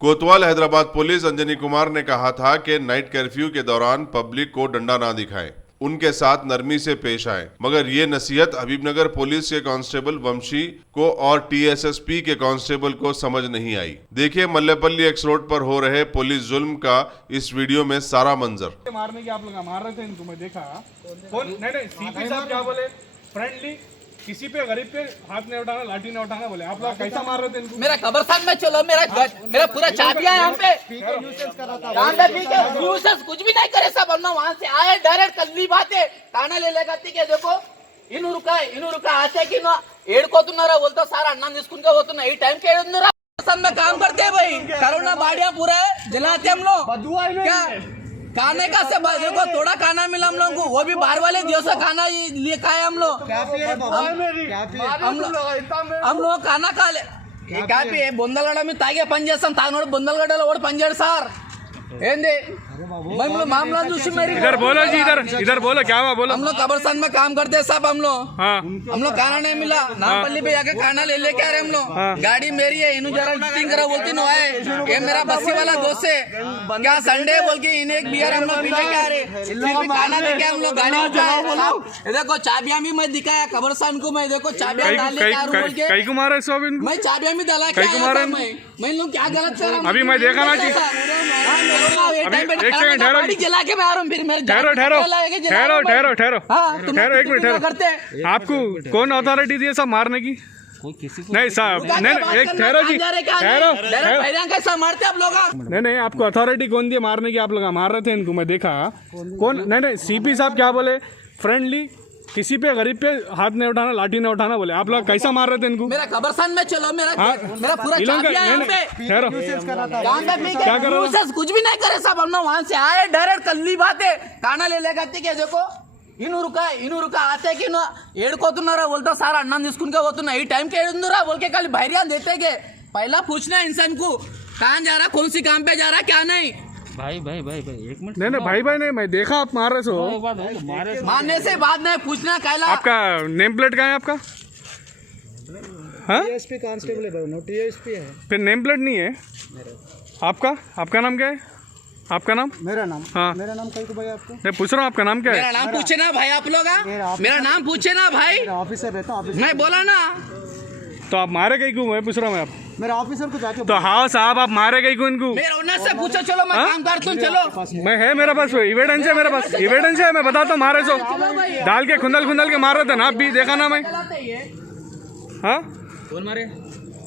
कोतवाल Hyderabad police Anjani Kumar ने कहा था कि नाइट कर्फ्यू के दौरान पब्लिक को डंडा ना दिखाएं, उनके साथ नरमी से पेश आए। मगर ये नसीहत हबीबनगर पुलिस के कांस्टेबल वंशी को और टीएसएसपी के कांस्टेबल को समझ नहीं आई। देखिए मल्लेपल्ली एक्स रोड पर हो रहे पुलिस जुल्म का इस वीडियो में सारा मंजर। मारने की आप लोग मार रहे थे इनको, मैं देखा। कौन नहीं सीपी साहब क्या बोले, फ्रेंडली, किसी पे गरीब पे हाथ नहीं उठाना, लाठी नहीं उठाना बोले। आप लोग कैसा मार रहे थे इनको? मेरा कब्रस्तान में चलो, मेरा पूरा चाबियां यहाँ पे न्यूसेंस कुछ भी नहीं करे सब। हम वहाँ से आए डायरेक्ट कल्ली बात है ताना ले लेगा के देखो इन्हू रुका आते कि ना ఏడుకోతున్నారా बोलता सारा अन्ना తీసుకుంటూ పోతున్నా ఈ टाइम के में काम करते हैं भाई। करोना बाड़िया पूरा जलाते हम लोग। क्या खाने का से देखो थोड़ा खाना मिला हम लोग को, वो भी बाहर वाले दिवस से खाना लिए खाए हम लोग। हम लोग खाना खा ले क्या पे బొందలగడ में तागे పని చేస్తాం, తాగనోడు బొందలగడలో ఓడి పని చేయడు సార్। ఏంది मामला दूसरी मेरी इधर बोलो जी, इधर बोलो, क्या हुआ बोलो। हम लोग कब्रस्तान में काम करते हैं साहब। हम लोग खाना नहीं मिला, नामपल्ली पे जाके खाना ले लेके आ रहे हम लोग। गाड़ी मेरी है, इन्हों जरा मीटिंग करा बोलती नो आए। ये मेरा बस्सी वाला दोस्त है, क्या संडे बोल के इन्हें एक बियर हम लोग पीने के आ रहे, फिर भी खाना देके हम लोग गाड़ी उठाए। देखो चाबियां भी मैं दिखाया कब्रस्तान को, मैं देखो चाबियां डाल लेके आ रहा बोल के कई को मारे सब इनको, मैं चाबियां भी डाला क्या मैं लोग क्या गलत कर रहा हूँ अभी मैं देखा ना जी। एक सेकंड ठहरो, जला के मैं आ रहा हूँ, फिर मेरे ठहरो एक मिनट ठहरो। करते हैं आपको कौन अथॉरिटी दी है सब मारने की? नहीं साहब, नहीं एक ठहरो जी, ठहरो। कैसा मारते आप लोग? नहीं आपको अथॉरिटी कौन दी है मारने की? आप लोग मार रहे थे इनको, मैं देखा। कौन? नहीं सीपी साहब क्या बोले, फ्रेंडली, किसी पे गरीब पे हाथ नहीं उठाना, लाठी नहीं उठाना बोले। आप लोग कैसा मार रहे थे इनको? मेरा कब्रस्तान में चलो, मेरा पूरा चाबियां यहाँ पे ठहरो, क्या कर रहे हो? कुछ भी नहीं करे सब। हम वहाँ से आए डायरेक्ट कल्ली बात है खाना ले लेगा के देखो इन्हू रुका आते कि ना ఏడుకోతున్నారా बोलता सारा अन्ना తీసుకుంటూ పోతున్నా ఈ टाइम के ఏడుందురా बोल के खाली बहरिया देते के पहला पूछना है इंसान को कहाँ जा रहा, कौन सी काम पे जा रहा, क्या नहीं। भाई एक मिनट। नहीं भाई नहीं, मैं देखा आप मार रहे हो। मारने से बाद नहीं पूछना कैला। आपका नेम प्लेट कहाँ है आपका? हाँ टीएसपी कांस्टेबल है भाई, टीएसपी है। फिर नेम प्लेट नहीं है आपका नाम क्या है? आपका नाम? मेरा नाम? हाँ मेरा नाम कहीं को भाई आपको मैं पूछ रहा हूँ आपका नाम क्या है? मेरा नाम पूछे ना भाई आप लोग। मेरा नाम पूछे ना भाई, ऑफिसर रहता हूँ। मैं बोला ना तो आप मारे गई क्यों? मैं पूछ रहा हूँ आप मेरा ऑफिसर को जाके तो हाँ साहब आप मारे गई क्यों इनको? मेरा ओनर से पूछो, चलो मैं काम करता हूँ। चलो मैं है मेरे पास एविडेंस है, मेरे पास एविडेंस है, मैं बताता हूँ। मारे सो डाल के खुंदल के मार रहे थे ना, आप भी देखा ना मैं। हाँ कौन मारे?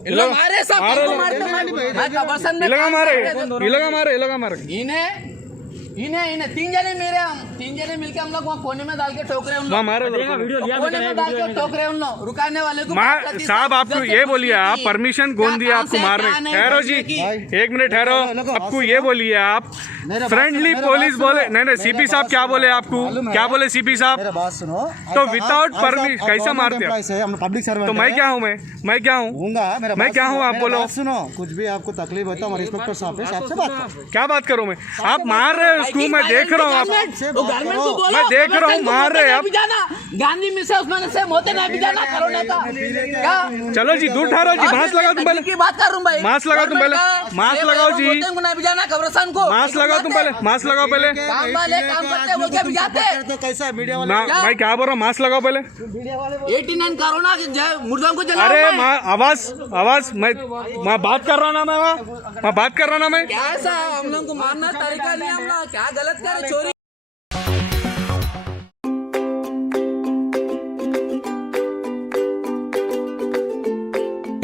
मारे सब इन्हें तीन जने मिलके हम लोग वहाँ कोने में डाल के ठोक रहे हैं। कोने में डाल के ठोक रहे हैं उन लोग, रुकाने वाले को। साहब आपको ये बोलिए, आप परमिशन कौन दिया आपको मारने? ठहरो जी, एक मिनट ठहरो। आपको ये बोलिए, आप फ्रेंडली पुलिस बोले? नहीं सीपी साहब क्या बोले आपको? क्या बोले सीपी साहब? मेरा बात सुनो। तो विदाउट परमिशन कैसा मारते हैं? पब्लिक सर्वेंट तो मैं क्या हूँ? मैं क्या हूँ? मैं क्या हूँ? आप बोलो। सुनो, कुछ भी आपको तकलीफ होता है इंस्पेक्टर साहब है, आपसे बात करो। क्या बात करूँ मैं? आप मार रहे उसको, मैं देख रहा हूँ। मैं देख रहा हूँ मार रहे आप। गांधी मिसे उस्मान से मोते नहीं बिजाना कोरोना का क्या? चलो जी दूर ठहरो जी, मास्क लगाओ तुम पहले। की बात कर रहा हूँ भाई, मास्क लगाओ तुम पहले, मास्क लगाओ जी। नहीं बिजाना कब्रस्तान को, मास्क लगाओ तुम पहले, मास्क लगाओ पहले। काम वाले काम करते बोल के बिजाते। तो कैसा है मीडिया वाले? मैं क्या बोल रहा हूँ, मास्क लगाओ पहले। 89 कोरोना मुर्दों को जला। अरे आवाज मैं बात कर रहा ना, मैं बात कर रहा ना मैं। क्या ऐसा हम लोग को मारना तरीका नहीं, हम लोग क्या गलत करे चोरी।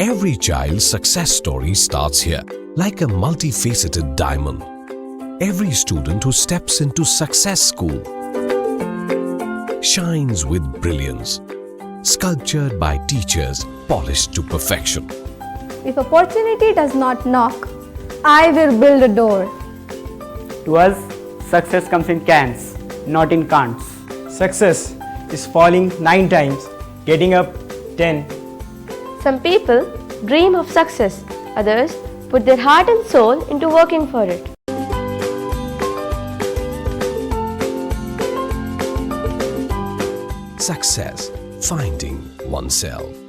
Every child's success story starts here, like a multifaceted diamond. Every student who steps into Success School shines with brilliance, sculptured by teachers polished to perfection. If opportunity does not knock, I will build a door. To us, success comes in cans, not in can'ts. Success is falling 9 times, getting up 10. Some people dream of success, others put their heart and soul into working for it. Success, finding oneself.